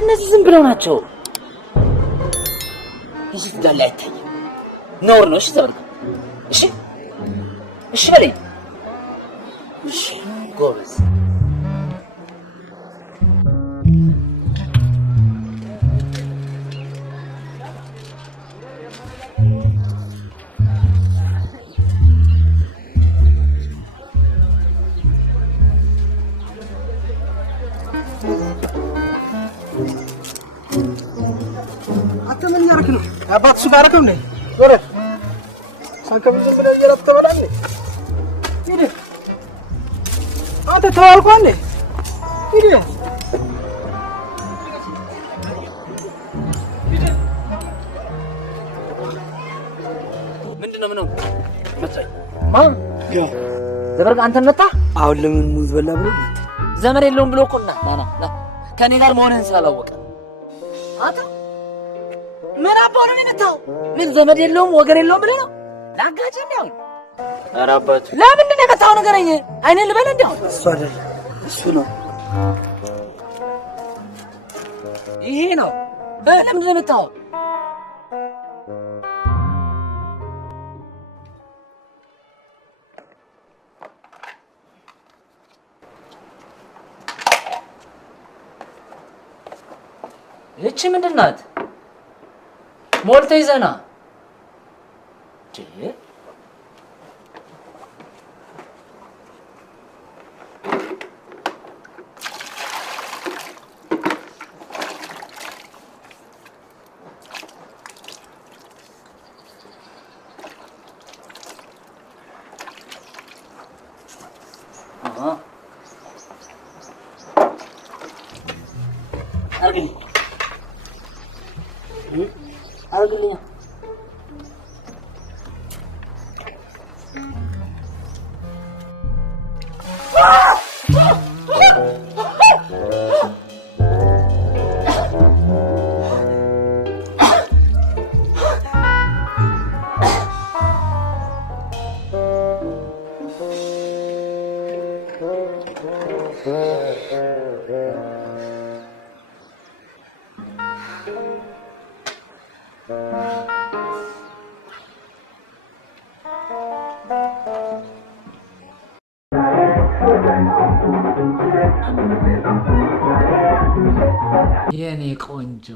እነዚህ ዝም ብለው ናቸው። እሺ ትዳላ አይታየም ኖር ነው። እሺ ተበልኩ። እሺ እሺ በለኝ። እሺ ጎበዝ። አባትሽ ጋር አረከው ነኝ ወረ ሳንከብት ብለ ይራት ተበላኝ ይሄ አንተ ተዋልኳል ይሄ ምንድነው ምነው ማን ዘበርጋ አንተን መጣ? አሁን ለምን ሙዝ በላ ብሎ ዘመድ የለውም ብሎ እኮ ና ከኔ ጋር መሆንህን ስላላወቀ አንተ ምን አባው ነው የመጣው? ምን ዘመድ የለውም ወገን የለውም ብለህ ነው ላጋጭ እንደው? ኧረ አባቱ ለምንድን ነው የመጣው ነገረኝ። አይኔን ልበል እንደው? እሱ አይደል እሱ ነው ይሄ ነው። ለምንድን ነው የመጣው? እቺ ምንድን ናት? ሞልተ ይዘና አርግልኝ የኔ ቆንጆ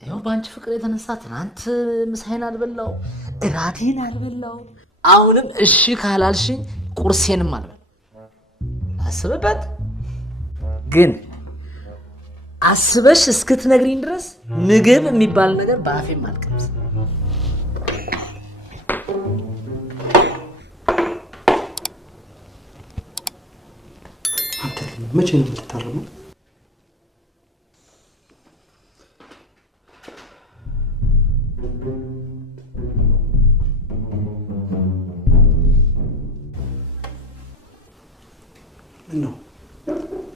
ይኸው ባንቺ ፍቅር የተነሳ ትናንት ምሳዬን አልበላው እራቴን አልበላው። አሁንም እሺ ካላልሽኝ ቁርሴንም አልበላው። አስበበት ግን አስበሽ እስክትነግሪኝ ድረስ ምግብ የሚባል ነገር በአፌም አልቀምስ። አንተ መቼ ነው የምትታረመው?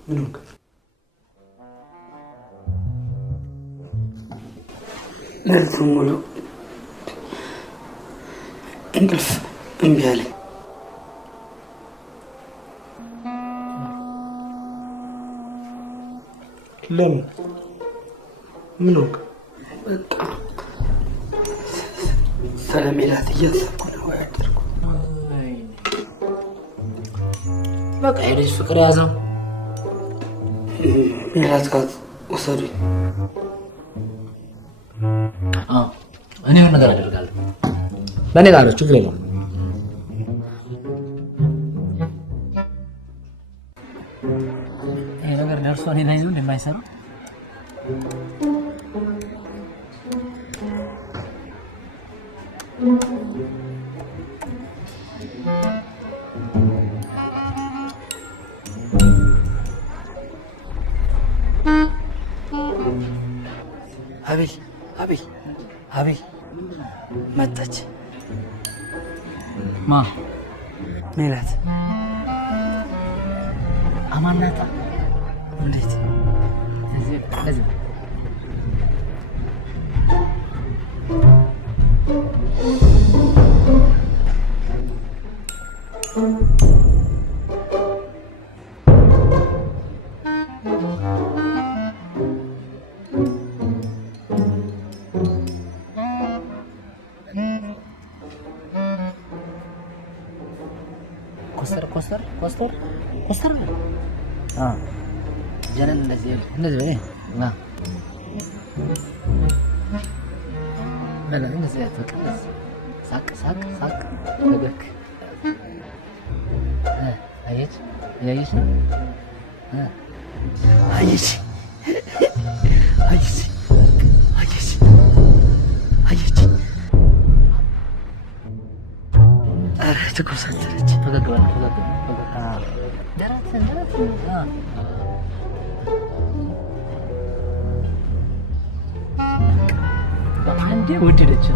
ምን ሆንክ? ሌሊቱን ሙሉ እንቅልፍ እምቢ አለኝ። ለምን? ምን ሆንክ? በቃ ስለሜላት እያሰብኩ ነው ያደርኩ። በቃ የልጅ ፍቅር ያዘው። ሜላት ጋር ወሰዱኝ። እኔ የሆነ ነገር አደርጋለሁ። በእኔ ጋር ችግር የለውም። ይሄ ነገር ደርሶ እኔ ላይ ነው እንደማይሰራ አቤል መጣች። ማ? ሜላት። አማናታ? እንዴት? እዚህ ኮስተር ጀነን እንደዚህ ና ማለት እንደዚህ ተቀበስ ሳቅ ተበክ አየች ተኮሳተረች ፈገግ ደረትን አንዴ ወደደች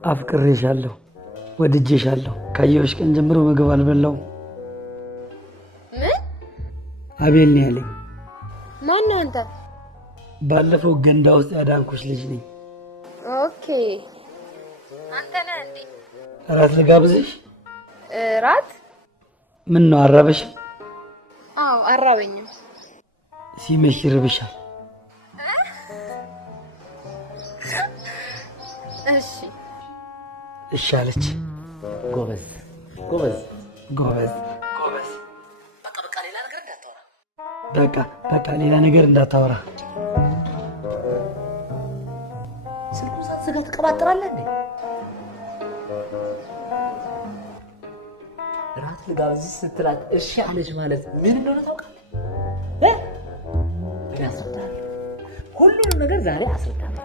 አፍቅሬሻለሁ ወድጄሻለሁ ካየሁሽ ቀን ጀምሮ ምግብ አልበላው ምን አቤል ነው ያለኝ ማን ነው አንተ ባለፈው ገንዳ ውስጥ ያዳንኩሽ ልጅ ነኝ ኦኬ አንተ ነህ እንዴ እራት ልጋብዝሽ እራት ምን ነው አራበሽ አዎ አራበኝም ሲመሽ ይርብሻል እሺ አለች ጎበዝ በቃ ሌላ ነገር እንዳታወራ ስልኩን ሳትዘጋ ትቀባጥራለህ እንዴ እራት ልጋብዝሽ ስትላት እሺ አለች ማለት ምን እንደሆነ ታውቃለህ እኔ አስረዳለሁ ሁሉንም ነገር ዛሬ አስረዳለሁ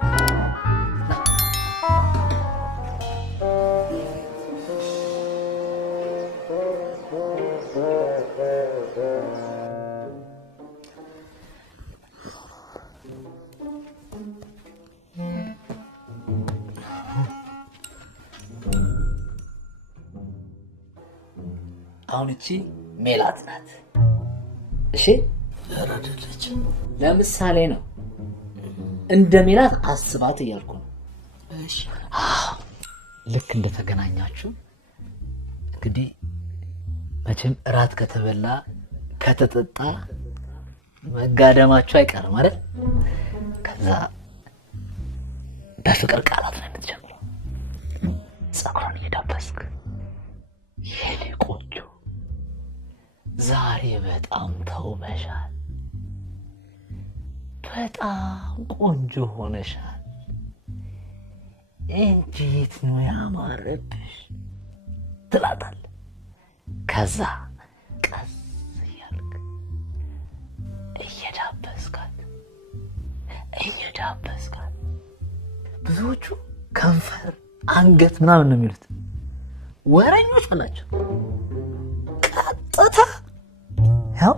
አሁን እቺ ሜላት ናት እሺ ያራደለች ለምሳሌ ነው እንደ ሜላት አስባት እያልኩ ነው እሺ ልክ እንደተገናኛችሁ እንግዲህ መቼም እራት ከተበላ ከተጠጣ መጋደማችሁ አይቀርም አይደል ከዛ በፍቅር ቃላት ነው የምትጀምረው ጸጉሯን እየዳበስክ የኔ ቆንጆ ዛሬ በጣም ተውበሻል በጣም ቆንጆ ሆነሻል እንዴት ነው ያማረብሽ ትላታለህ ከዛ ቀስ እያልክ እየዳበስካት ብዙዎቹ ከንፈር አንገት ምናምን ነው የሚሉት ወረኞች ናቸው ቀጥታ ያው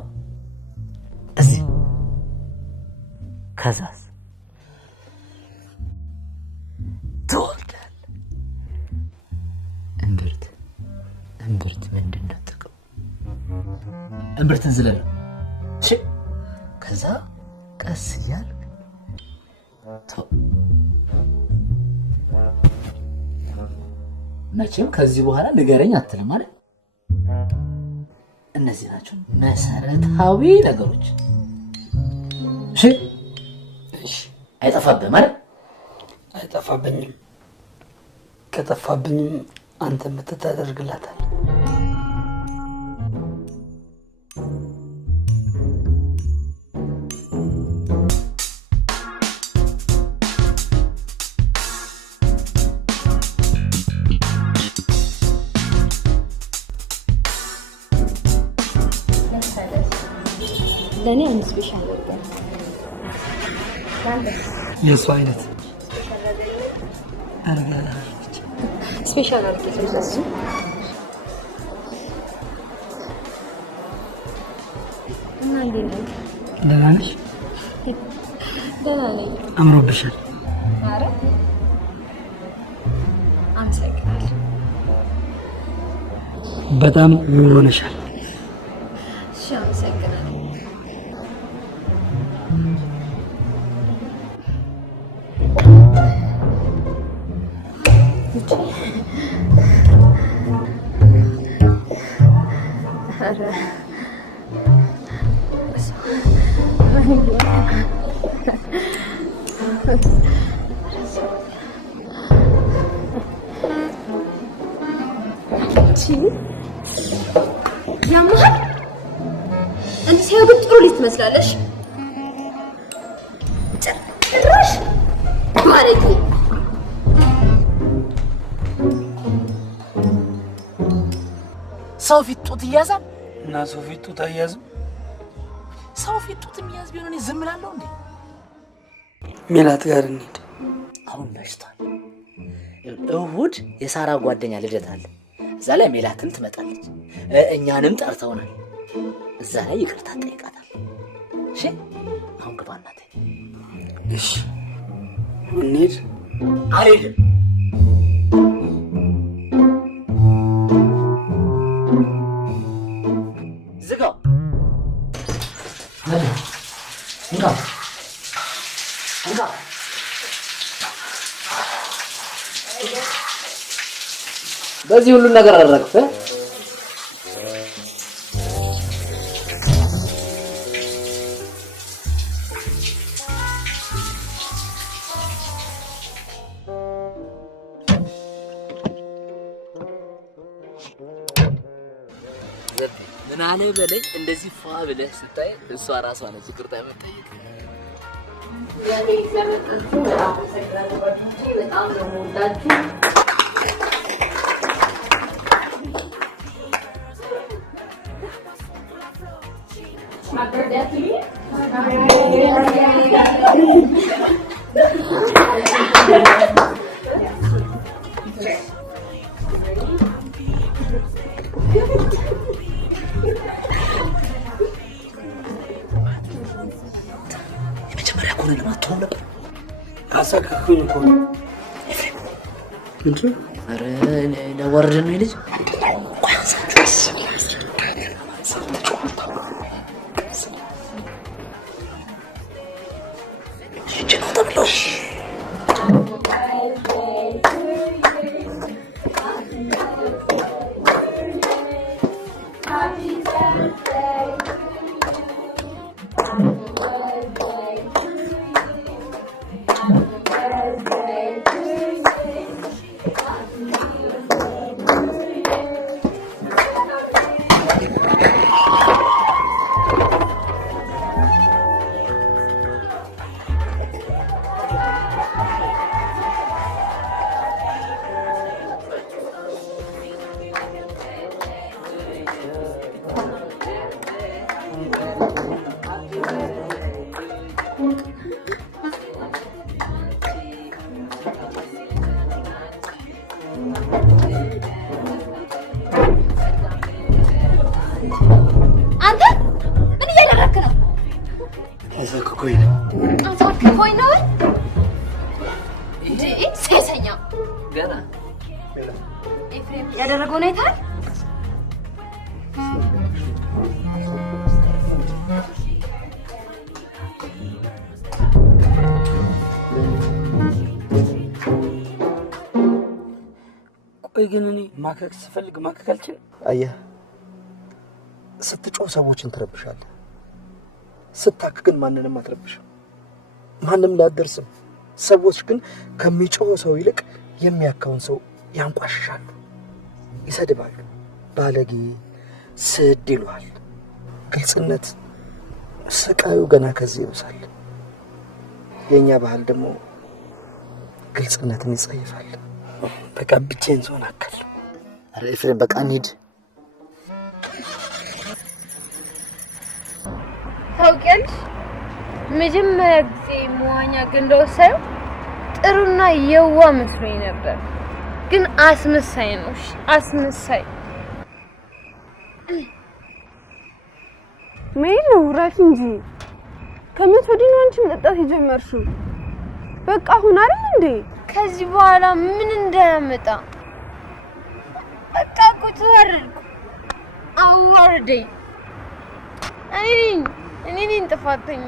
እዚህ ከዛስ ትወልዳለህ እምብርት ምንድን ነው ጥቅሙ እምብርትን ዝለል እሺ ከዛ ቀስ እያልክ መቼም ከዚህ በኋላ ንገረኝ አትልም አይደል እነዚህ ናቸው መሰረታዊ ነገሮች እሺ አይጠፋብህም አይደል አይጠፋብኝም ከጠፋብኝም አንተ የምትታደርግላታል ለኔ አንድ ስፔሻል ነገር የሱ አይነት ስፔሻል አድርጌ ስለሱ እና እንዴት ነው ደህና ነሽ ደህና ነኝ አምሮብሻል ኧረ አመሰግናለሁ በጣም ውብ ሆነሻል እሺ አመሰግናለሁ ያማል እንዴ ሲያዩ ጥሩ ልጅ ትመስላለሽ ጭራሽ ባለጌ ሰው ፊት ጡት ይያዛል እና ሰው ፊት ጡት አያዝም ሰው ፊት ጡት የሚያዝ ቢሆን እኔ ዝም እላለሁ እንዴ ሜላት ጋር እንሂድ አሁን መሽቷል እሁድ የሳራ ጓደኛ ልደት አለ እዛ ላይ ሜላትም ትመጣለች እኛንም ጠርተውናል እዛ ላይ ይቅርታ ጠይቃታል እሺ አሁን ግባ እናቴ እሺ እንሂድ አልሄድም ዝጋው እንካ በዚህ ሁሉ ነገር አደረግፈ ምን አለ በለኝ እንደዚህ ፏ ብለህ ስታይ እሷ ራሷ ነች ይቅርታ የምትጠይቅ በጣም ነው የምወዳችሁ የመጀመሪያ ከሆነ ለማትሆን ነበር ካሳካኩኝ እኮ ነው እንጂ ኧረ ለወረደ ነው ልጅ ያደረገው ነው አይታል ቆይ ግን እኔ ማከክ ስፈልግ ማከክ አልችልም አየህ ስትጮህ ሰዎችን ትረብሻለህ ስታክ ግን ማንንም አትረብሽም ማንንም ላደርስም ሰዎች ግን ከሚጮህ ሰው ይልቅ የሚያካውን ሰው ያንቋሽሻሉ ይሰድባሉ ባለጌ ስድ ይሏል ግልጽነት ስቃዩ ገና ከዚህ ይውሳል የኛ ባህል ደግሞ ግልጽነትን ይጸይፋል በቃ ብቻዬን ሰውን አከል አረ ኤፍሬም በቃ እንሂድ ታውቂያለሽ መጀመሪያ ጊዜ መዋኛ ገንዳው ሳይው ጥሩና የዋ መስሎኝ ነበር ግን አስመሳይ ነው አስመሳይ ምን ወራሽ እንጂ ከመቼ ወዲህ ነው አንቺ መጠጣት የጀመርሽው በቃ አሁን አይደል እንዴ ከዚህ በኋላ ምን እንዳያመጣ በቃ ቁጭ ወርድ አዋርደኝ እኔ ነኝ ጥፋተኛ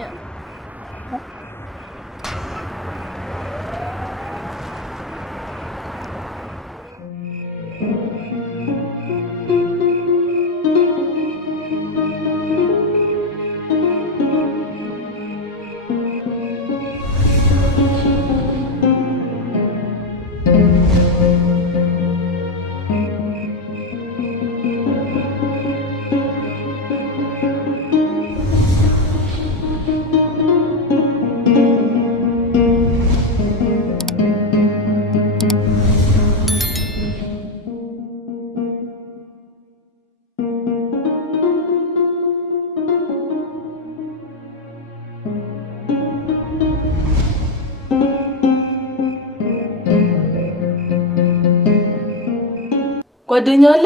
ጓደኛ አለ?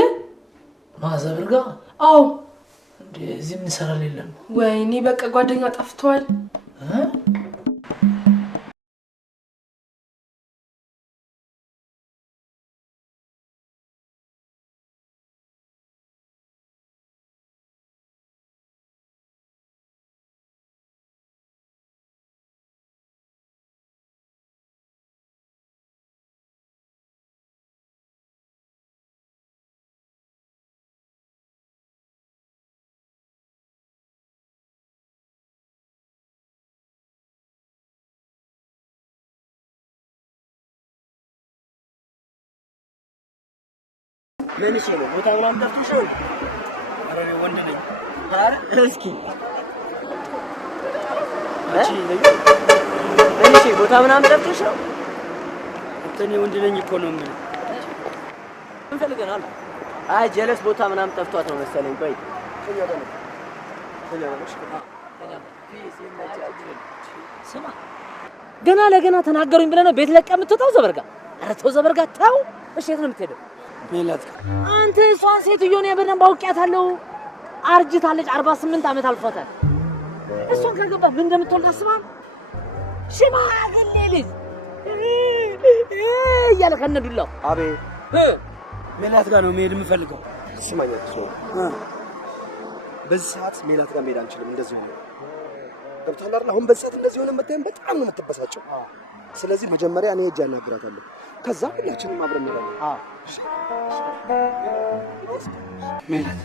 ማዘብርጋ? አዎ። እንዴ እዚህ ምን ሰራል የለም? ወይኔ በቃ ጓደኛ ጠፍቷል። ምን እሺ ነው ቦታ ምናምን ጠፍቶሽ ነው? ኧረ እኔ ወንድ ነኝ። ኧረ እስኪ እቺ ምን እሺ ቦታ ምናምን ጠፍቶሽ ነው? እኔ ወንድ ነኝ እኮ ነው የምልህ። ምን ፈልገናል? አይ ጀለስ ቦታ ምናምን ጠፍቷት ነው መሰለኝ። ቆይ ስማ ገና ለገና ተናገሩኝ ብለህ ነው ቤት ለቀህ የምትወጣው? ዘበርጋ ኧረ ተው ዘበርጋ ተው። እሺ የት ነው የምትሄደው? ሜላት አንተ እሷን ሴትዮ ነው በደንብ አውቂያታለሁ። አርጅታለች፣ 48 ዓመት አልፏታል። እሷን ከገባ ምን እንደምትወልድ አስባል? ሽማግሌ ልጅ እያለ ከነዱላው። አቤት ሜላት ጋር ነው መሄድ የምፈልገው። ስማኝ ነው በዚህ ሰዓት ሜላት ጋር መሄድ አንችልም። እንደዚህ ሆነ ገብቶሃል አይደል? አሁን በዚህ ሰዓት እንደዚህ ሆነ መጣየም በጣም ነው የምትበሳጨው። ስለዚህ መጀመሪያ እኔ ሄጄ አናግራታለሁ። ከዛ ሁላችንም አብረን እንሄዳለን። ሜላት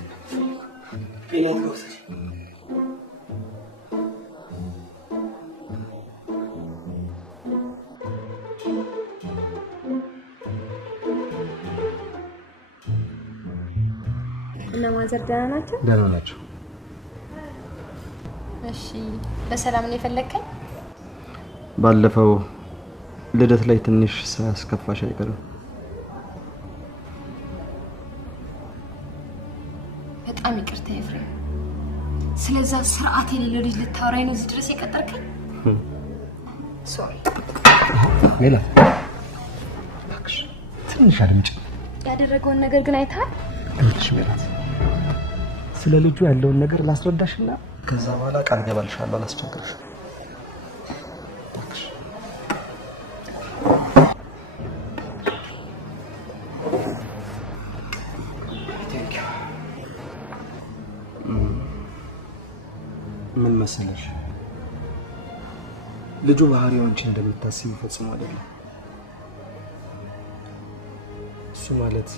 እና ማዘር ደህና ናቸው? ደህና ናቸው። እሺ በሰላም ነው የፈለከኝ? ባለፈው ልደት ላይ ትንሽ ሳያስከፋሽ አይቀርም። በጣም ይቅርታ ኤፍሬም። ስለዛ ስርዓት የሌለው ልጅ ልታወራኝ ነው እዚህ ድረስ የቀጠርከኝ? ሶሪ ሜላት እባክሽ ትንሽ አድምጪ። ያደረገውን ነገር ግን አይተሃል? እሺ ሜላት ስለ ልጁ ያለውን ነገር ላስረዳሽና ከዛ በኋላ ቃል ገባልሻለሁ አላስቸግርሽም። ምን መሰለሽ ልጁ ባህሪው አንቺ እንደምታስቢ ፈጽሞ አይደለም። እሱ ማለት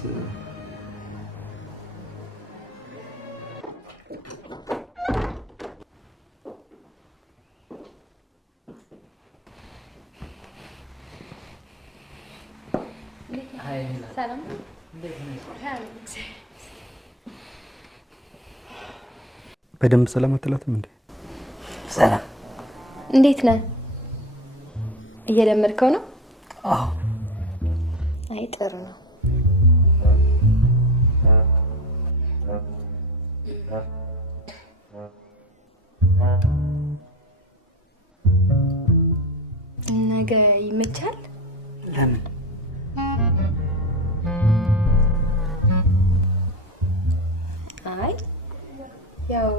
ሰላም በደንብ ሰላም አትላትም እንዴ? ሰላም እንዴት ነህ? እየለመድከው ነው? አዎ። አይ ጥሩ ነው። ነገ ይመቻል? ለምን? አይ ያው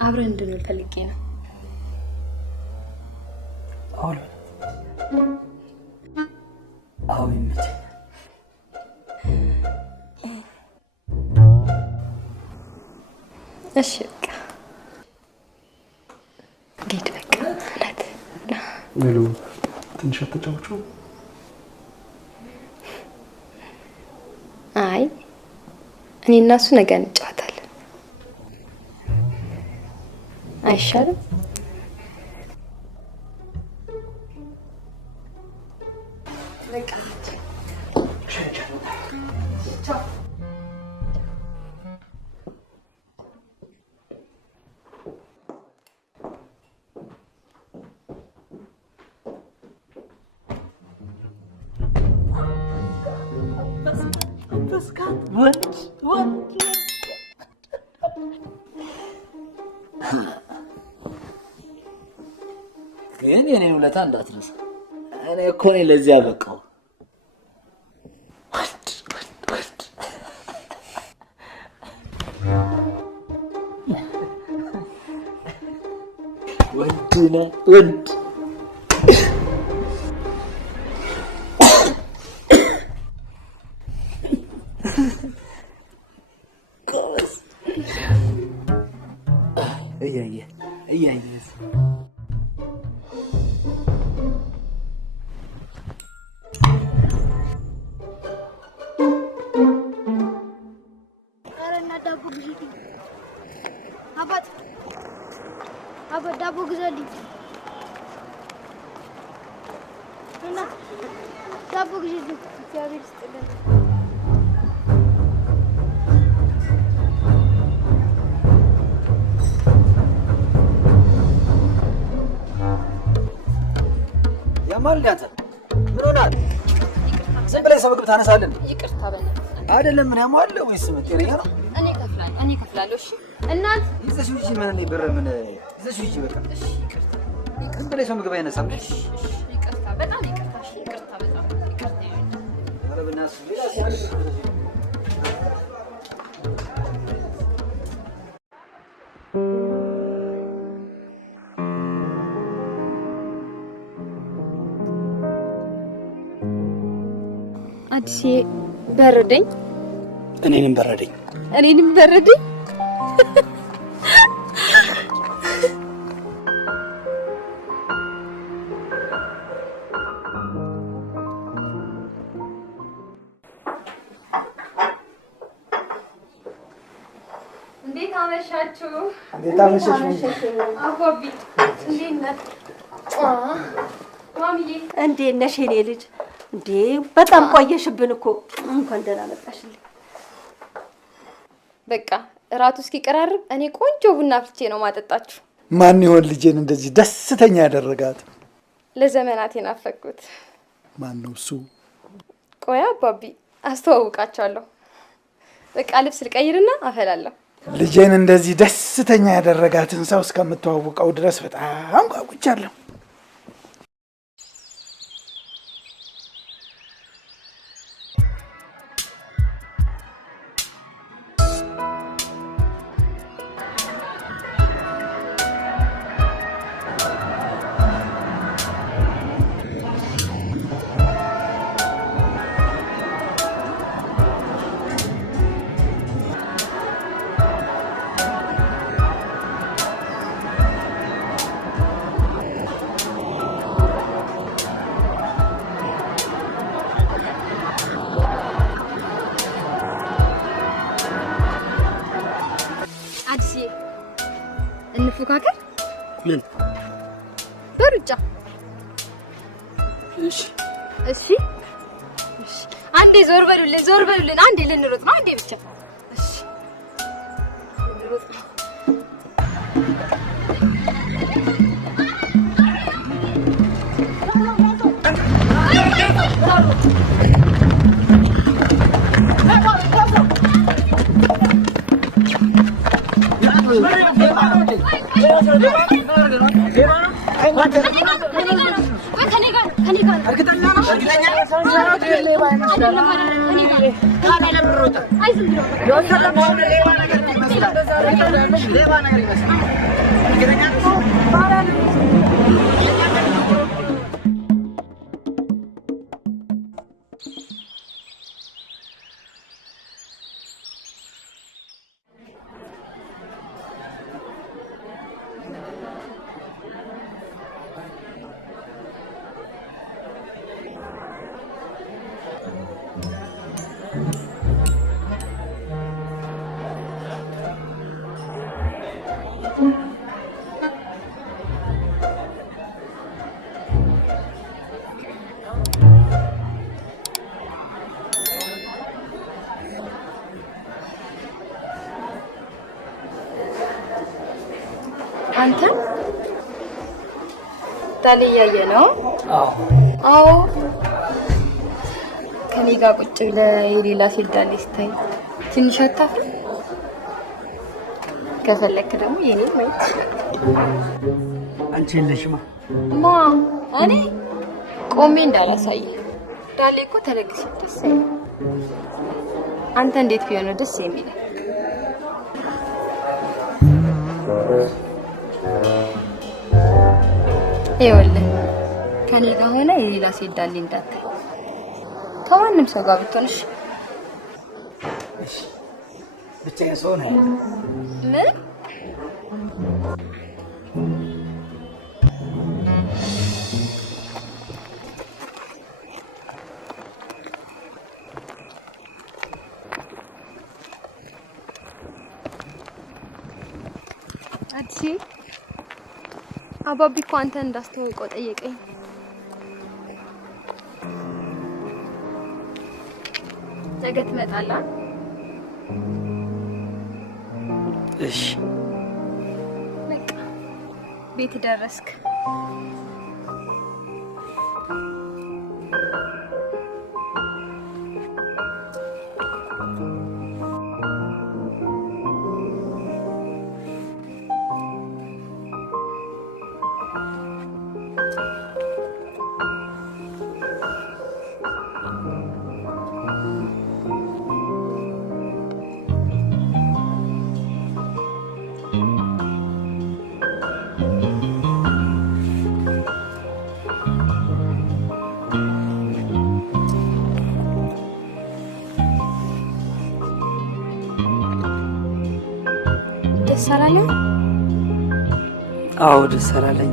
አብረን እንድንውል ፈልጌ ነው። አሁን ይመቻል። እሺ በቃ ጌት በቃ ናት። ሜሉ ትንሽ አትጫወቹ? አይ እኔ እና እሱ ነገ እንጫወታለን። አይሻልም? ግን የኔን ውለታ እንዳትረሳ። እኔ እኮ ነኝ ለዚህ ያበቃው። ነህ ወንድ። እያየህ አባት ዳቦ ግዛልኝ እና ዳቦ ግዛልኝ። እግዚአብሔር ይስጥልኝ። ያማልዳት ምን ሆናል? ዝም ብለህ ሰው ምግብ ታነሳለን? ይቅርታ በእናትህ አይደለም ምን ያሟል ወይስ ጤነኛ ነው? እኔ እከፍላለሁ። እሺ እናት ይዘሽ ውጪ። ምን እኔ ብር ምን ይዘሽ ውጪ። በቃ እሺ ይቅርታ። ዝም ብለህ ሰው ምግብ አይነሳም። እሺ ይቅርታ፣ በጣም ይቅርታ። እሺ ይቅርታ፣ በጣም ይቅርታ። ኧረ በእናትሽ ሌላ ሲያልፍ አዲስ በረደኝ። እኔንም በረደኝ። እንዴት አመሻችሁ? እንዴት አመሸሽ? አባቢ እንዴት ነህ? ማሚዬ እንዴት ነሽ የኔ ልጅ? እንዴ በጣም ቆየሽብን እኮ። እንኳን ደህና መጣሽልኝ። በቃ እራቱ እስኪቀራርብ እኔ ቆንጆ ቡና አፍልቼ ነው ማጠጣችሁ። ማን ይሆን ልጄን እንደዚህ ደስተኛ ያደረጋት? ለዘመናት የናፈቅኩት ማን ነው እሱ? ቆይ አባቢ አስተዋውቃቸዋለሁ። በቃ ልብስ ልቀይርና አፈላለሁ። ልጄን እንደዚህ ደስተኛ ያደረጋትን ሰው እስከምተዋውቀው ድረስ በጣም ጓጉቻለሁ። እንፎካከር። ምን በሩጫ? እሺ እሺ እሺ። አንዴ ዞር በሉልን። አንዴ ልንሮጥ ነው። አንዴ ብቻ። እሺ ልንሮጥ ነው። አንተ ዳሌ እያየ ነው? አዎ። ከኔ ጋር ቁጭ ብለህ የሌላ ሴት ዳሌ ስታይ ትንሽ አታፍርም? ከፈለክ ደግሞ የኔ ማየት አንቺ የለሽማ። ማ እኔ ቆሜ እንዳላሳይ ዳሌ እኮ ተለግሽ ደስ ይላል። አንተ እንዴት ቢሆን ነው ደስ የሚለኝ? ይኸውልህ ከኔ ጋር ሆነ የሌላ ሴት ዳሌ እንዳትል። ከማንም ሰው ጋር ብትሆንሽ ብቻዬን ሰው ነው። ምን አዲስ አባቢ እኮ አንተን እንዳስተዋውቀው ጠየቀኝ። ነገ ትመጣለህ? እሺ በቃ ቤት ደረስክ? ደስ አላለህ? አዎ ደስ አላለኝ።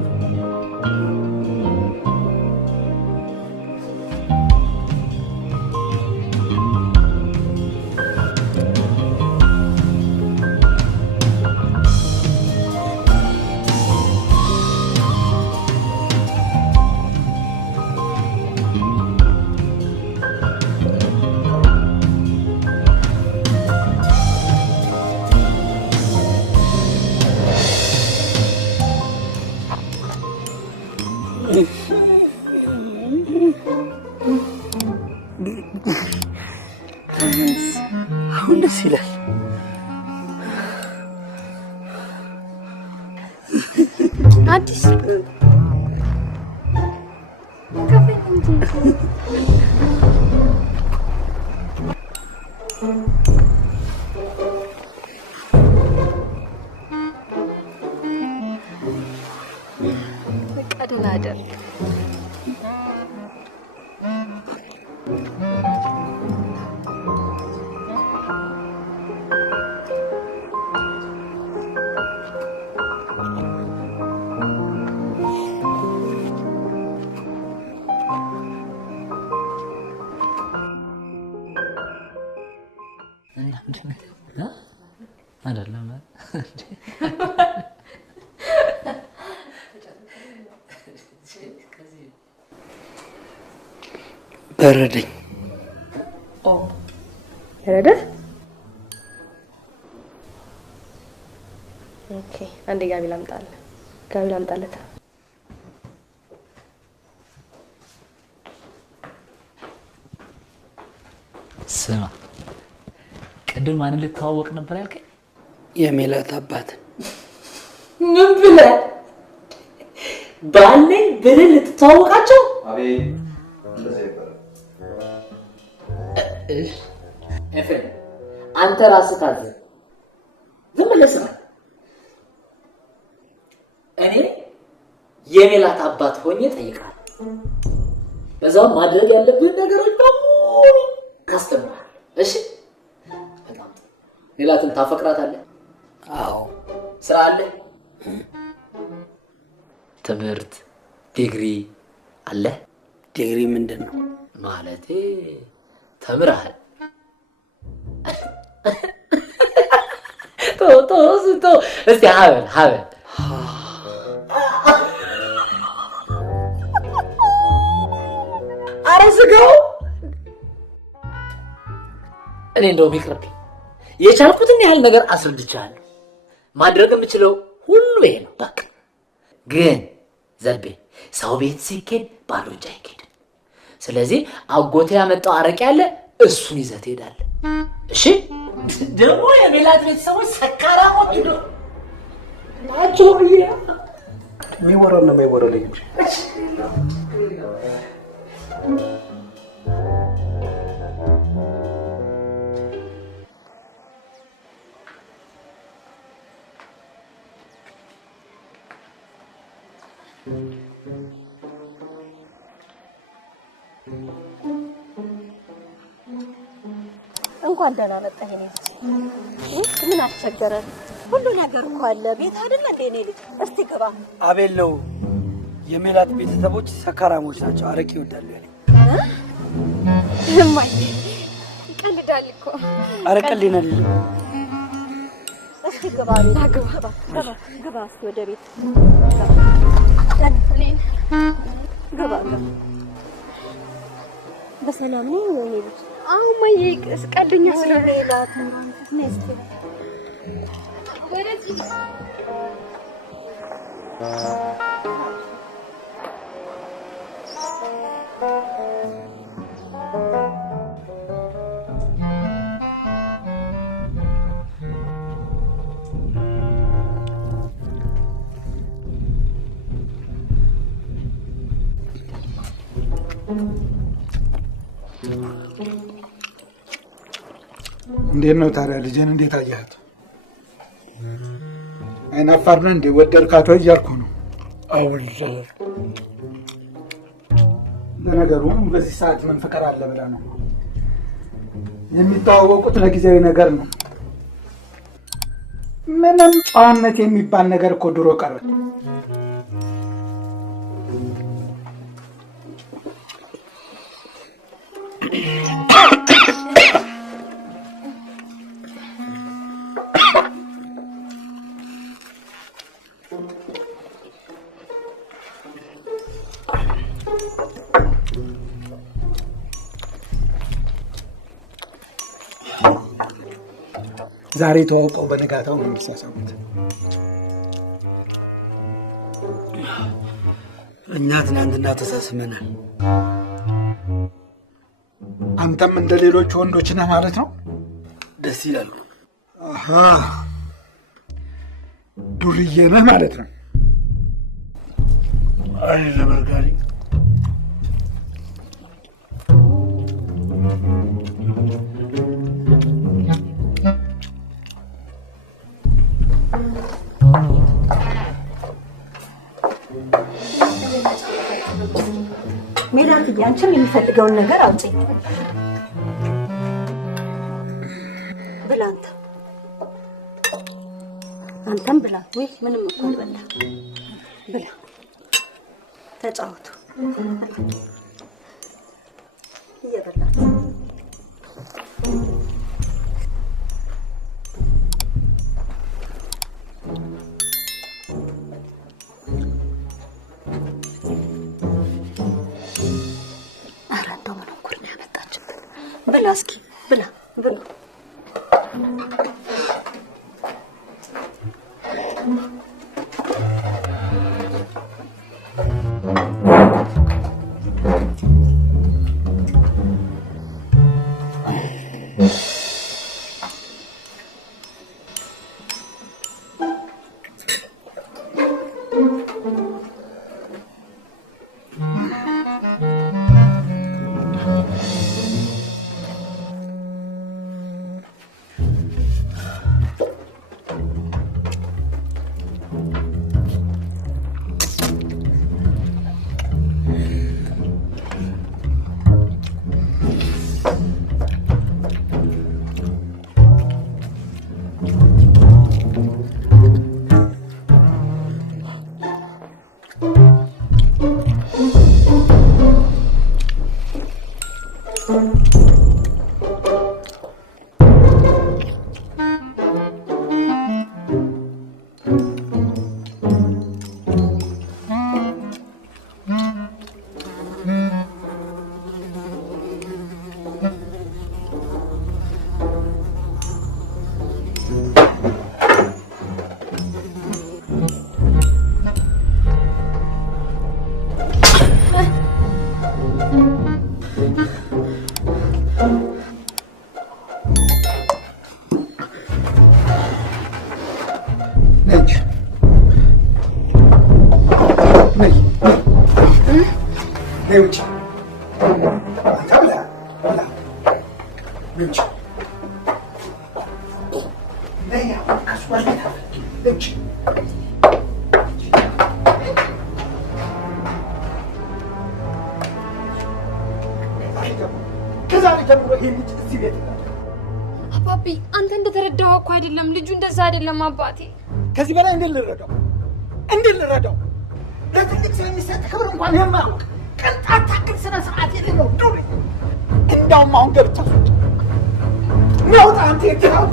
አሁን ደስ ይላል። አዲስ ፈቃዱን አደርግ። አይደለም በረደኝ። በረደህ? ኦኬ አንዴ ጋቢ ላምጣልህ። ጋቢ ላምጣለት። ስማ ቅድም ማንን ልትተዋወቅ ነበር ያልከኝ? የሜላት አባት። ምን ብለህ ባለኝ ብለህ ልትተዋወቃቸው? አቤት እንደዚህ ይባላል። ኤፍሬም አንተ ራስህ ታዘ ዝም ብለህ ስማ። እኔ የሜላት አባት ሆኜ እጠይቅሃለሁ። በዛው ማድረግ ያለብህን ነገሮች በሙሉ አስተምርሃለሁ። እሺ? በጣም ጥሩ። ሜላትን ታፈቅራታለህ? አዎ። ስራ አለ? ትምህርት ዲግሪ አለ? ዲግሪ ምንድን ነው? ማለቴ ተምረሃል? ቶ እስቲ ሀበል አረ ስጋው እኔ እንደውም ይቅርብኝ። የቻልኩትን ያህል ነገር አስረድቻለሁ። ማድረግ የምችለው ሁሉ ይሄ ነው በቃ። ግን ዘቤ ሰው ቤት ሲኬድ ባዶ እጅ አይኬድም። ስለዚህ አጎቴ ያመጣው አረቄ ያለ እሱን ይዘህ ትሄዳለህ። እሺ? ደግሞ የሜላት ቤተሰቦች ሰካራሞች ናቸው። የሚወራው ነው የማይወራው ላይ እንኳን ደህና መጣህ። ምን አስቸገረ? ሁሉ ነገር እኮ አለ። ቤት አይደል እንዴ? እኔ ልጅ እስቲ ግባ። አቤል ነው የሜላት ቤተሰቦች ሰካራሞች ናቸው፣ አረቄ ይወዳሉ ያለኝ። እማዬ ቀልዳል እኮ። ኧረ ቀልድ ነው። እስቲ ግባ። ግባ እስቲ ወደ ቤት ግባ። በሰላም ነው የኔ ልጅ? አዎ እማዬ፣ ቀልደኛ ስለሆነ ሜላት ነስቲ ወደዚህ እንዴት ነው ታዲያ ልጄን እንዴት አያት? አይናፋር ነህ እንዴ? ወደድካት ወይ እያልኩ ነው። አውል ለነገሩ በዚህ ሰዓት ምን ፍቅር አለ ብለህ ነው? የሚተዋወቁት ለጊዜያዊ ነገር ነው። ምንም ጨዋነት የሚባል ነገር እኮ ድሮ ቀረ። ዛሬ ተዋውቀው በነጋታው ነው የሚሳሳሙት። እኛ ትናንትና ተሳስመናል። አንተም እንደ ሌሎች ወንዶች ነህ ማለት ነው? ደስ ይላሉ። ዱርዬ ነህ ማለት ነው? አይ ለበርጋሪ ሜላት አንቺም የሚፈልገውን ነገር አውጪ ብላ። አንተም ብላ። ወይ ምንም እኮ አልበላ ብላ። ተጫወቱ እየበላት ብላ። እስኪ ብላ ብላ። ጀምሮ ይሄ ልጅ እዚህ ቤት አባቢ አንተ እንደተረዳኸው እኮ አይደለም ልጁ እንደዛ አይደለም አባቴ ከዚህ በላይ እንዴት ልረዳው ለትልቅ ሰው የሚሰጥ ክብር እንኳን የማያውቅ ቅንጣት ታክል ስነ ስርዓት የሌለው ዱር እንዳውም አሁን ገብቻ ሚያውጣ አንተ የትራው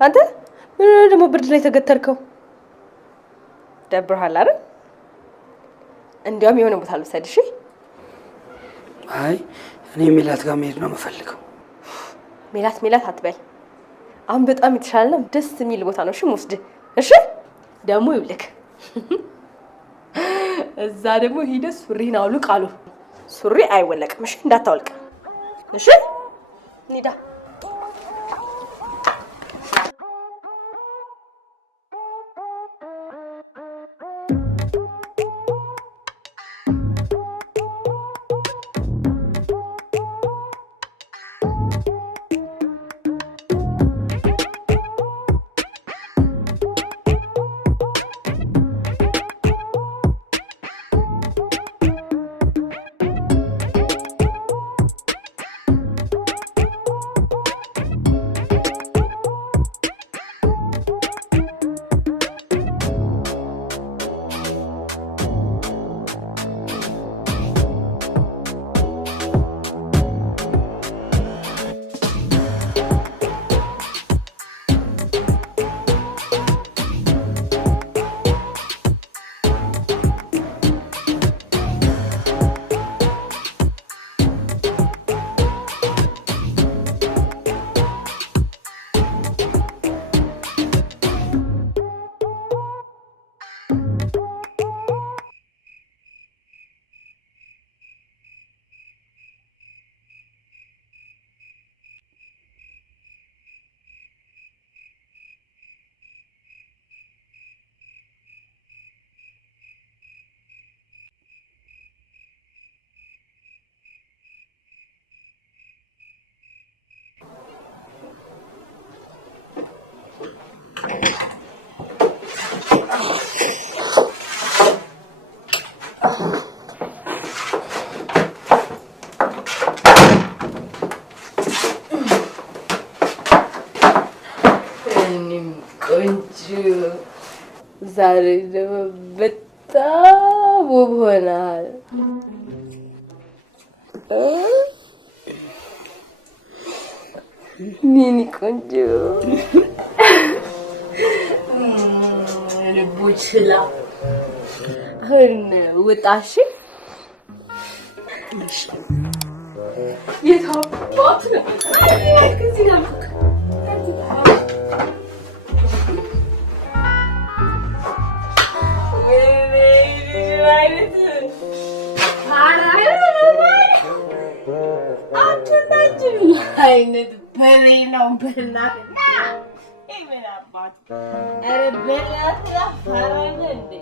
አንተ ምን ደግሞ ብርድ ላይ ተገተርከው? ደብረሃል አይደል? እንዲያውም የሆነ ቦታ ልውሰድሽ። አይ እኔ ሜላት ጋር መሄድ ነው የምፈልገው። ሜላት አትበል። አሁን በጣም የተሻለ ደስ የሚል ቦታ ነው። እሺ የምወስድህ። እሺ ደግሞ ይብልክ እዛ ደግሞ ሂደህ ሱሪህን አውልቅ አሉ። ሱሪ አይወለቅም። እሺ እንዳታወልቅ። እሺ እንሂዳ። ዛሬ ደግሞ በጣም ውብ ሆናል። ሚኒ ቆንጆ ልቡችላ አሁን ወጣሽ የታባት ነው ከዚህ ነው አይነት በሌላው በእናት ምን አባት አረ በላት ያፈራኝ እንዴ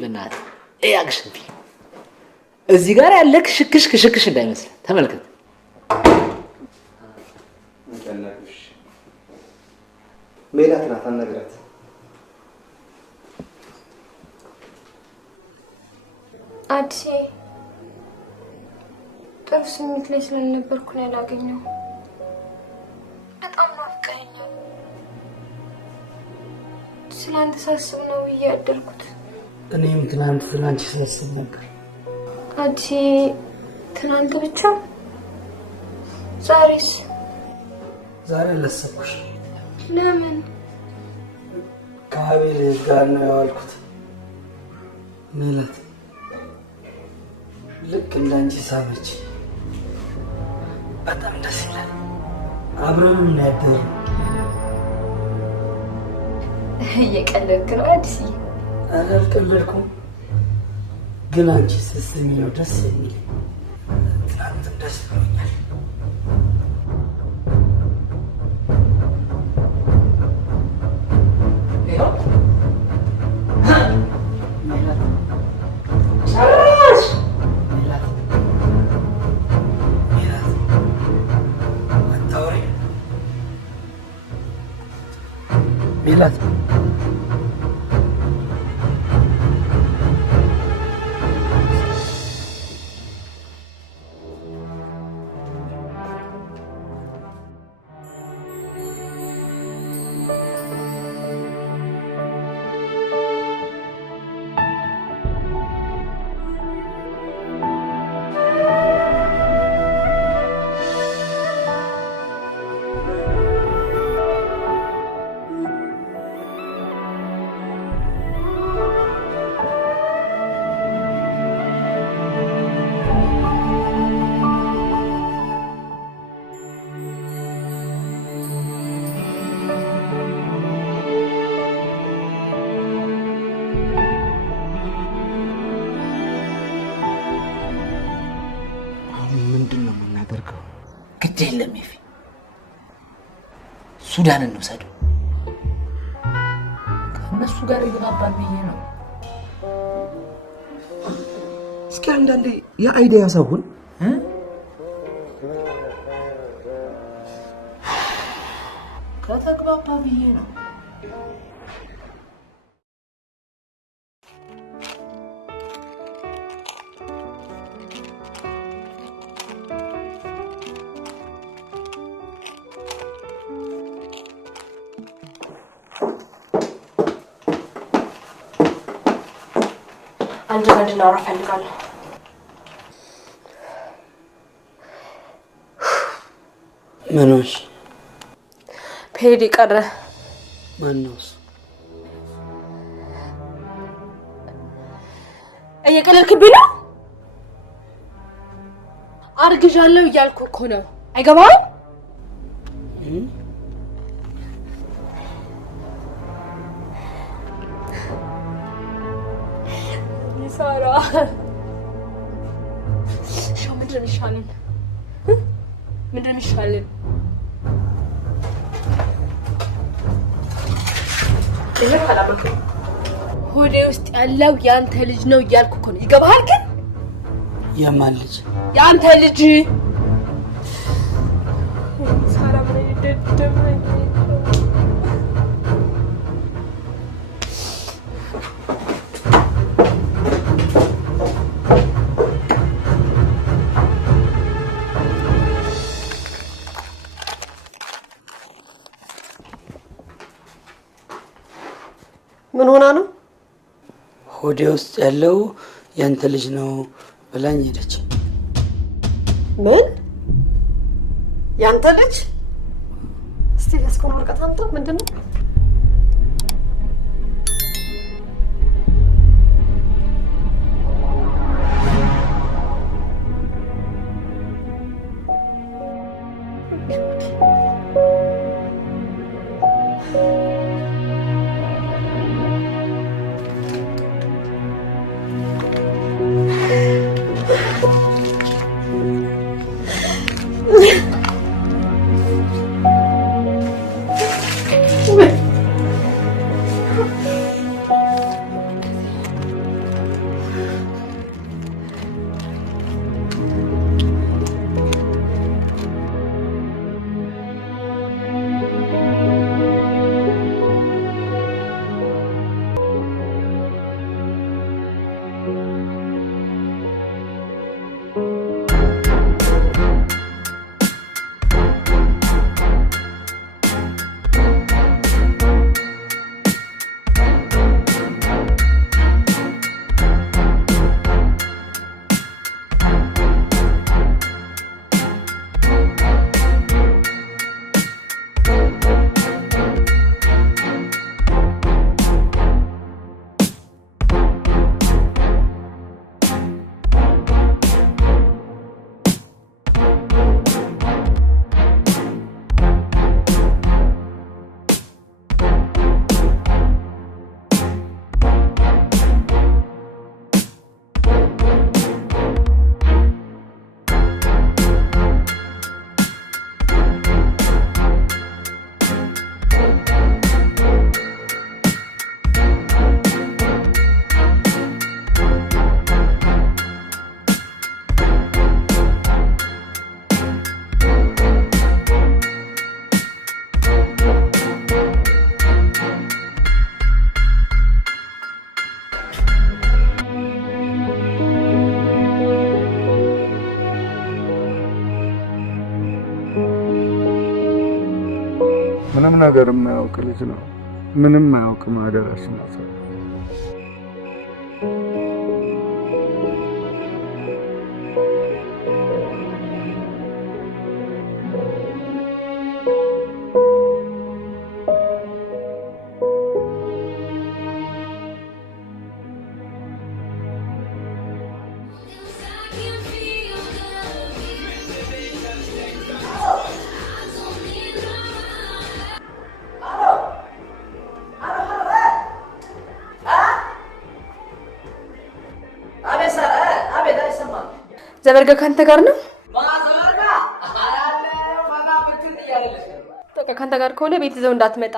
በእናትህ አክሽን እዚህ ጋር ያለክ ሽክሽ እንዳይመስል ተመልከት። ሜላት ናት አናግራት። አዲሴ ጥሩ ስሜት ላይ ስላልነበርኩ ነው ያላገኘው። በጣም ናፍቀኸኛል። ስላንተ ሳስብ ነው እያደርኩት። እኔም ትናንት ስላንቺ ሳስብ ነበር። አዲሴ ትናንት ብቻ? ዛሬስ? ዛሬ አላሰብኩሽ። ለምን? ከአቤል ጋር ነው የዋልኩት። ሜላት ልክ እንዳንቺ ሳመች። በጣም ደስ ይላል። አብረን እናያደር። እየቀለድክ ነው አዲስ? አልቀለድኩም፣ ግን አንቺ ስትስኝ ነው ደስ የሚል። ትናንት ደስ ብሎኛል። ሜላት ግድ የለም ኤፊ፣ ሱዳን እንውሰደው። ከእነሱ ጋር ይግባባል ብዬ ነው። እስኪ አንዳንዴ የአይዲያ ሰውን ከተግባባ ብዬ ነው። አንድ ነገር እንድናወራ እፈልጋለሁ። ምንሽ? ፔሬድ ቀረ። ማነውስ? እየቀለልክብኝ ነው? አርግዣለሁ እያልኩ እኮ ነው። አይገባም? ሳራ ሻው ምንድን ነው የሚሻለን? ምንድን ነው የሚሻለን? ሆዴ ውስጥ ያለው ያንተ ልጅ ነው እያልኩ እኮ ነው። ይገባሃል? ግን የማን ልጅ? ያንተ ልጅ። ሳራ ምን ይደደም ምን ሆና ነው? ሆዴ ውስጥ ያለው ያንተ ልጅ ነው ብላኝ ሄደች። ምን? ያንተ ልጅ? እስቲ ያስቆም ወረቀት አምጣ። ምንድነው? Wait. ምንም ነገር የማያውቅ ልጅ ነው። ምንም አያውቅም። ሀገራችን ዘበርጋ ካንተ ጋር ነው? በቃ ካንተ ጋር ከሆነ ቤት ይዘው እንዳትመጣ።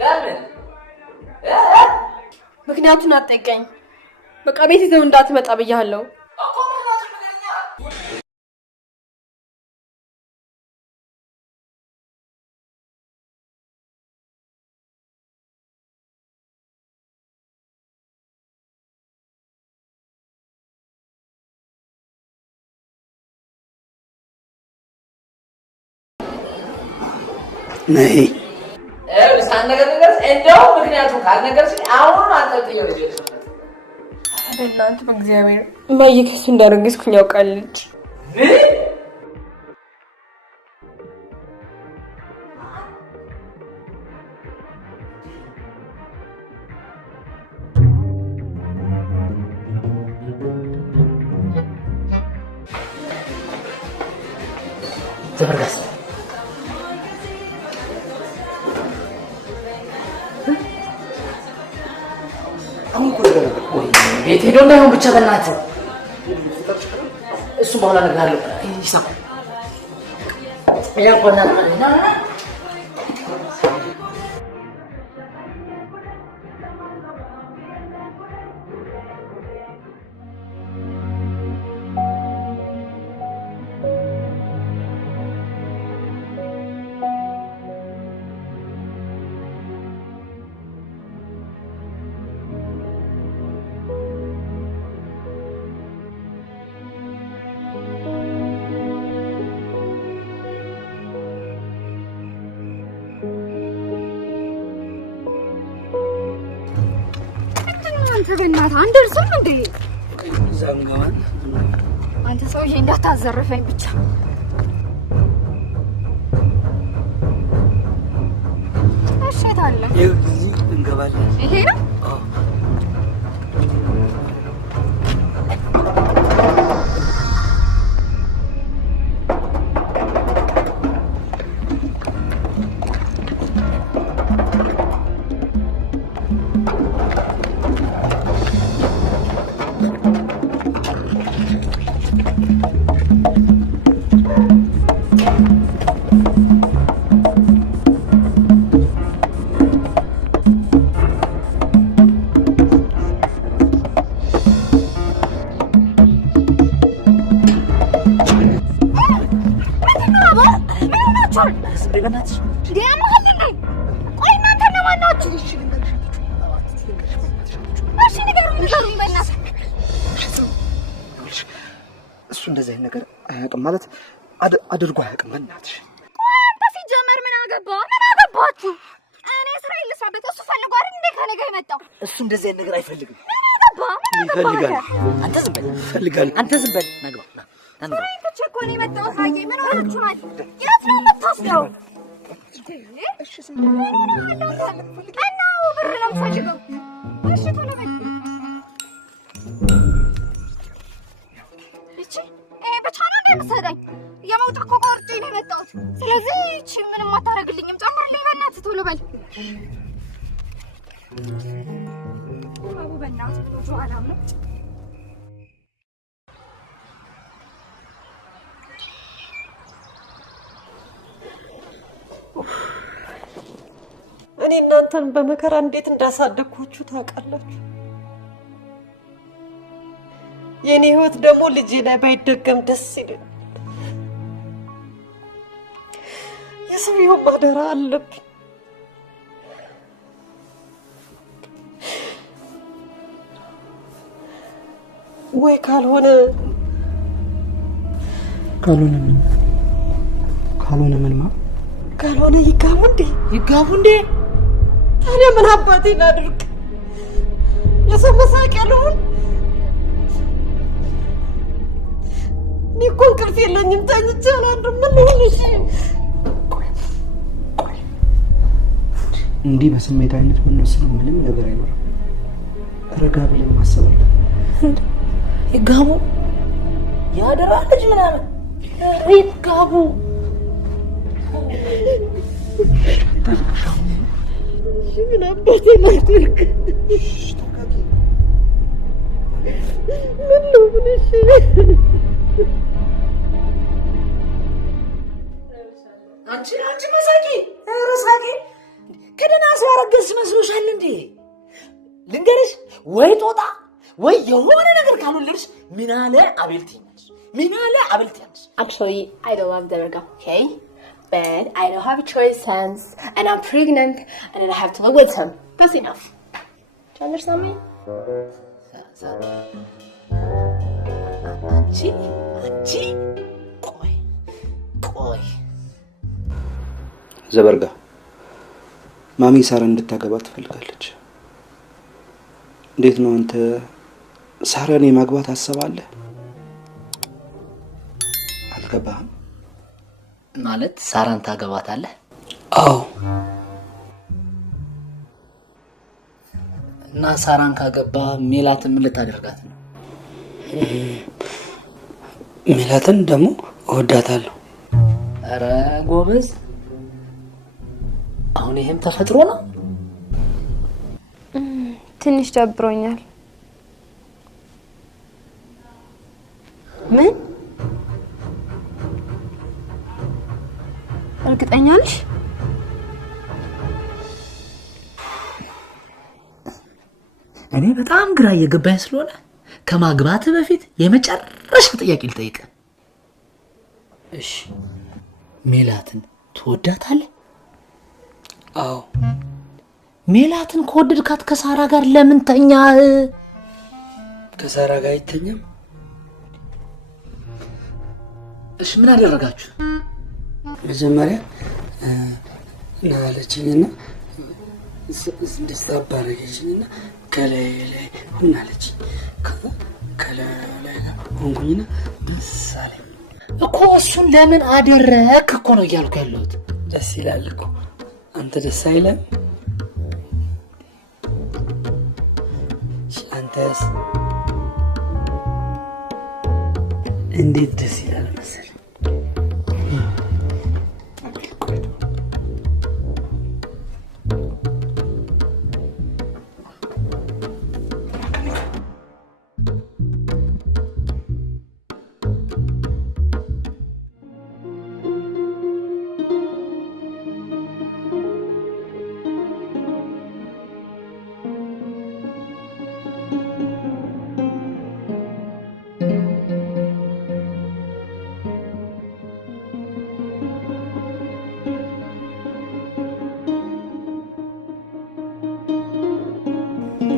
ለምን? ምክንያቱን አትጠይቀኝ። በቃ ቤት ይዘው እንዳትመጣ ብያለሁ። ነይ ሳንነገርስ እንደው ምክንያቱም ካልነገርሽ አሁን አንጠልጥየው ልጅ እናንተ በእግዚአብሔር እማዬ ከእሱ እንዳረገዝኩኝ ያውቃለች። ዘበርጋስ ቤት ሄዶ እንዳይሆን ብቻ በእናትህ እሱ በኋላ እነግርሃለሁ። ይሳም ያቆና በእናትህ አንደርስም እንዴ? ዛምጋዋን አንተ ሰውዬ እንዳታዘርፈኝ ብቻ። እሺ ታለ እዚህ እንገባለን። ይሄ ነው እሱ እንደዚህ አይነት ነገር አያውቅም ማለት አድርጎ አያውቅም። በእናትሽ አንተ ሲጀመር ምን አገባችሁ? እኔ ስራዬን ልስራበት። እሱ ፈልጎ አይደል እንደ ከኔ ጋር የመጣው? እሱ እንደዚህ አይነት ነገር አይፈልግም። ይፈልጋል። አንተ ዝም በል ይፈልጋል። አንተ ዝም በል ናግባ ናግባ አንተ እኮ ነው የመጣው። ታዬ ምን ሆናችሁ ናት? የት ነው የምትወስደው? እሺ ስም ነው ብር ነው የምፈልገው። እሺ ቶሎ በል እቺ በቻና እንደምትሰጠኝ የመውጣ እኮ ቆርጬ ነው የመጣሁት። ስለዚህ እቺ ምንም አታደርግልኝም። ጨምርልኝ በእናትህ ቶሎ በል አቡ በእናትህ ጆአላ ነው እኔ እናንተን በመከራ እንዴት እንዳሳደግኳችሁ ታውቃላችሁ። የኔ ህይወት ደግሞ ልጄ ላይ ባይደገም ደስ ይለኝ። የሰው ይሁን ማደራ አለብኝ። ወይ ካልሆነ ምን ካልሆነ ይጋቡ እንዴ? ይጋቡ እንዴ? ታዲያ ምን አባቴ ላድርግ? የሰው መሳቂያ ልሁን? እኔ እኮ እንቅልፍ የለኝም፣ ተኝቼ አላድርም። ምን ልሁን? እሺ እንዲህ በስሜታዊነት የምንወስነው ምንም ነገር አይኖርም። ረጋ ብለን ማሰብ አለብን። ይጋቡ፣ ያደራ ልጅ ምናምን ይጋቡ። ምን አባቴ ላድርግ? ምን ልሁን? እሺ አንቺ መሳቂ ረሳቂ ከደህና ሰው ያረገዝሽ መስሎሻል እንዴ? ልንገርሽ፣ ወይ ጦጣ ወይ የሆነ ነገር ካልወለድሽ ምን አለ አቤል ትይኛለሽ። ምን አለ አቤል ትይኛለሽ። Actually, I don't love Derga, okay? But I don't have a choice since and I'm pregnant and then I have to live with him. That's enough. Do you understand me? አንቺ ቆይ ዘበርጋ ማሚ ሳራን እንድታገባ ትፈልጋለች። እንዴት ነው አንተ ሳራን የማግባት ሀሳብ አለ? አልገባህም ማለት ሳራን ታገባታለህ? አዎ። እና ሳራን ካገባ ሜላትን ምን ልታደርጋት ነው? ሜላትን ደግሞ እወዳታለሁ። ኧረ ጎበዝ፣ አሁን ይሄም ተፈጥሮ ነው። ትንሽ ደብሮኛል። ምን? እርግጠኛ ነሽ? እኔ በጣም ግራ እየገባኝ ስለሆነ ከማግባት በፊት የመጨረሻ ጥያቄ ልጠይቅ። እሺ፣ ሜላትን ትወዳታለህ? አዎ። ሜላትን ከወደድካት ከሳራ ጋር ለምን ተኛህ? ከሳራ ጋር አይተኛም። እሺ፣ ምን አደረጋችሁ? መጀመሪያ ናለችኝና ደስታ ባረገችኝና ከላይ ላይ ሆናለች። ከላይ ሆንኩኝና ደስ አለኝ እኮ። እሱን ለምን አደረክ እኮ ነው እያልኩ ያለሁት። ደስ ይላል እኮ። አንተ ደስ አይለም? አንተስ እንዴት ደስ ይላል መሰለኝ።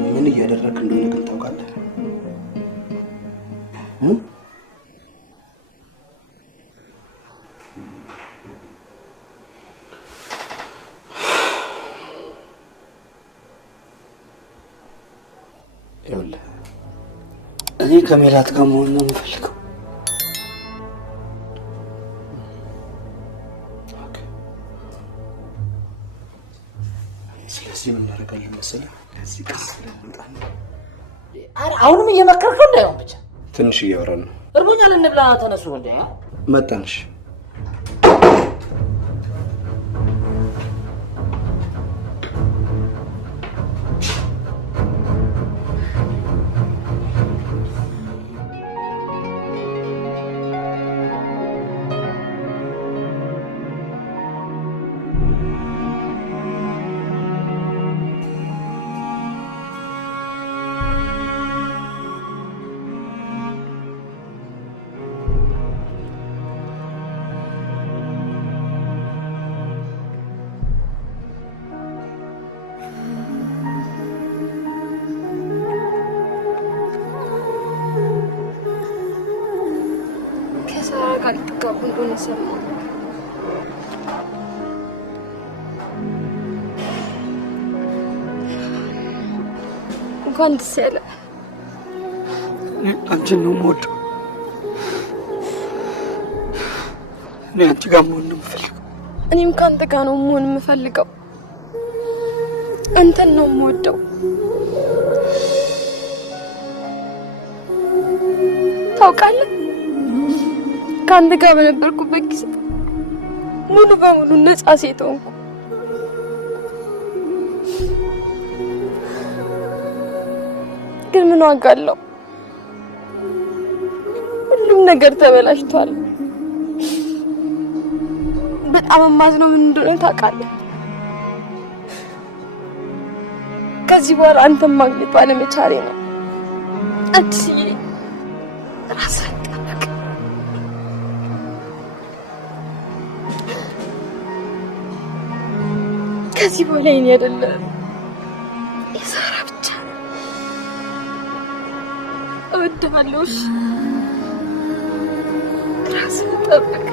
ምን እያደረክ እንደሆነ ግን ታውቃለህ? ይኸውልህ እኔ ከሜላት ጋር መሆን ነው የምፈልገው። ስለዚህ ምን እናደርጋለን መሰለህ? ከዚህ ቀስ ብለን እንወጣለን። አሁንም እየመከርከው እንዳይሆን ብቻ ትንሽ እያወራን ነው። እርቦኛል፣ እንብላ። ተነሱ። እንደ መጣንሽ ከሳራ ጋር ልትጋቡ እንደሆነ ሰማሁ። እንኳን ደስ ያለ። አንቺን ነው የምወደው። እኔ አንቺ ጋር መሆን ነው የምፈልገው። እኔም ከአንተ ጋር ነው መሆን የምፈልገው። አንተን ነው የምወደው። ታውቃለህ፣ ከአንተ ጋር በነበርኩበት ጊዜ ሙሉ በሙሉ ነፃ ሴት ሆንኩ። ግን ምን ዋጋ አለው? ሁሉም ነገር ተበላሽቷል። በጣም የማዝነው ምን እንደሆነ ታውቃለህ? ከዚህ በኋላ አንተን ማግኘት ባለመቻሌ ነው። አዲስዬ ራስህን ጠብቅ። ከዚህ በኋላ የኔ አይደለም የሳራ ብቻ ነው። እወድሃለሁ። ራስህን ጠብቅ።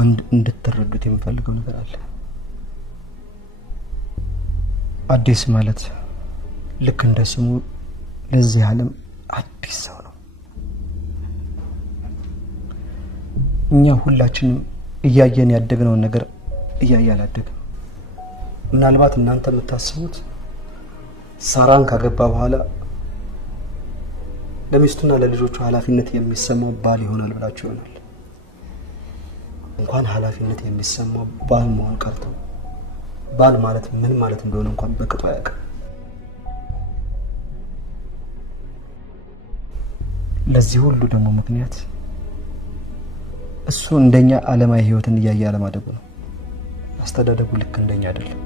አንድ እንድትረዱት የምፈልገው ነገር አለ። አዲስ ማለት ልክ እንደ ስሙ ለዚህ ዓለም አዲስ ሰው ነው። እኛ ሁላችንም እያየን ያደግነውን ነገር እያየ አላደግም። ምናልባት እናንተ የምታስቡት ሳራን ካገባ በኋላ ለሚስቱና ለልጆቹ ኃላፊነት የሚሰማው ባል ይሆናል ብላችሁ ይሆናል። እንኳን ኃላፊነት የሚሰማው ባል መሆን ቀርቶ ባል ማለት ምን ማለት እንደሆነ እንኳን በቅጡ አያውቅም። ለዚህ ሁሉ ደግሞ ምክንያት እሱ እንደኛ ዓለማዊ ህይወትን እያየ አለማደጉ ነው። አስተዳደጉ ልክ እንደኛ አይደለም።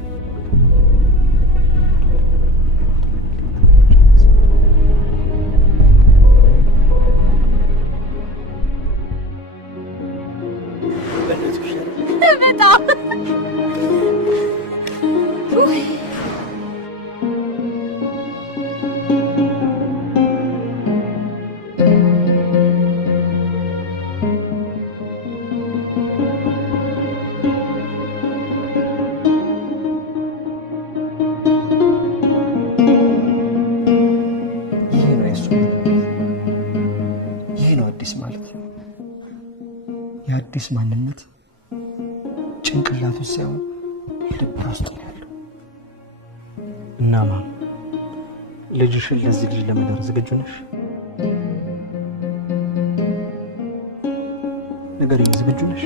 የአዲስ ማንነት ጭንቅላት ውስጥ ሳይሆን ልብ ውስጥ ነው ያለው። እናማ ልጅሽን ለዚህ ልጅ ለመዳር ዝግጁ ነሽ? ንገሪኝ፣ ዝግጁ ነሽ?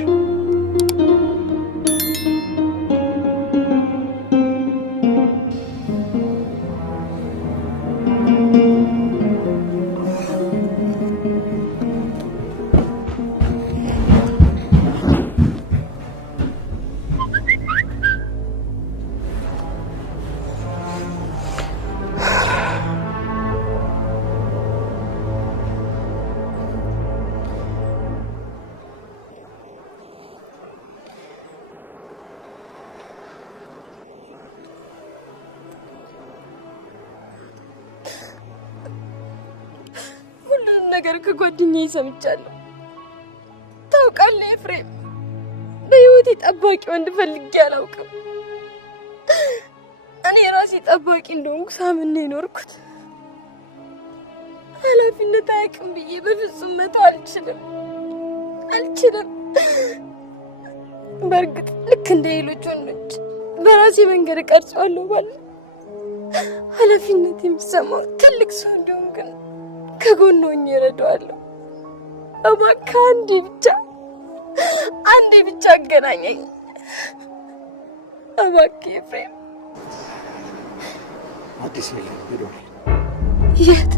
ነገር ከጓደኛዬ ሰምቻለሁ። ታውቃለህ ኤፍሬም፣ በህይወቴ ጠባቂ ወንድ ፈልጌ አላውቅም። እኔ ራሴ ጠባቂ እንደሆንኩ ሳምን ነው የኖርኩት። ኃላፊነት አያውቅም ብዬ በፍጹም መተው አልችልም። በእርግጥ ልክ እንደ ሌሎች ወንዶች በራሴ መንገድ እቀርጸዋለሁ ባለ ኃላፊነት የሚሰማው ትልቅ ሰው እንደሆን ግን ከጎኑ ሆኜ እረዳዋለሁ። እባክህ አንዴ ብቻ አገናኘኝ እባክህ ኤፍሬም። አዲስ የለም ሄዷል። የት?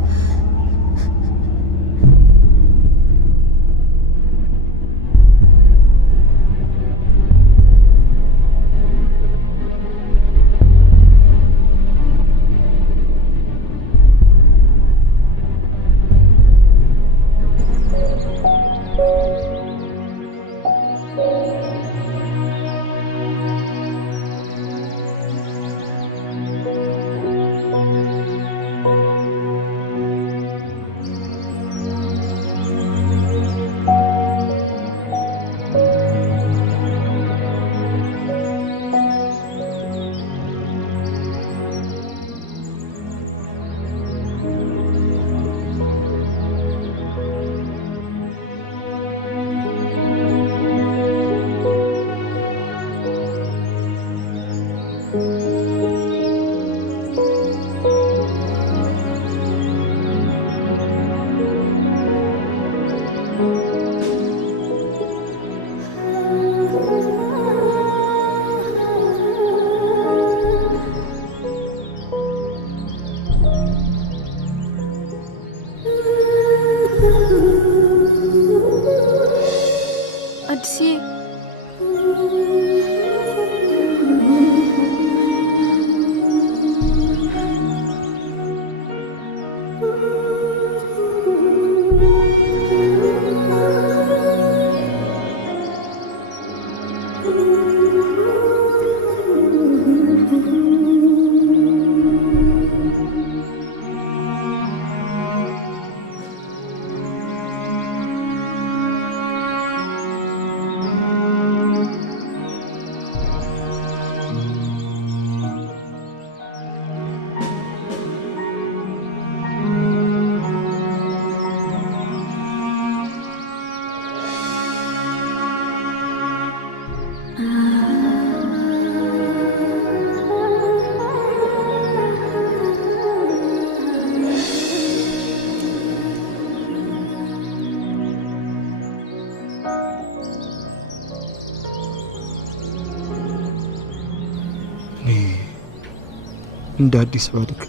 እንደ አዲስ ባድግ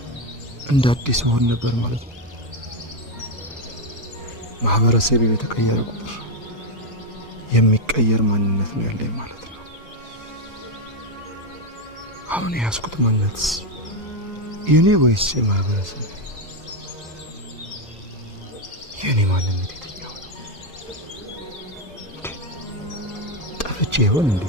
እንደ አዲስ ሆን ነበር ማለት ነው። ማህበረሰብ የተቀየረ ቁጥር የሚቀየር ማንነት ነው ያለኝ ማለት ነው። አሁን ያስኩት ማንነትስ የኔ ወይስ የማህበረሰብ? የኔ ማንነት የትኛው ነው? ጠፍቼ ይሆን እንዴ?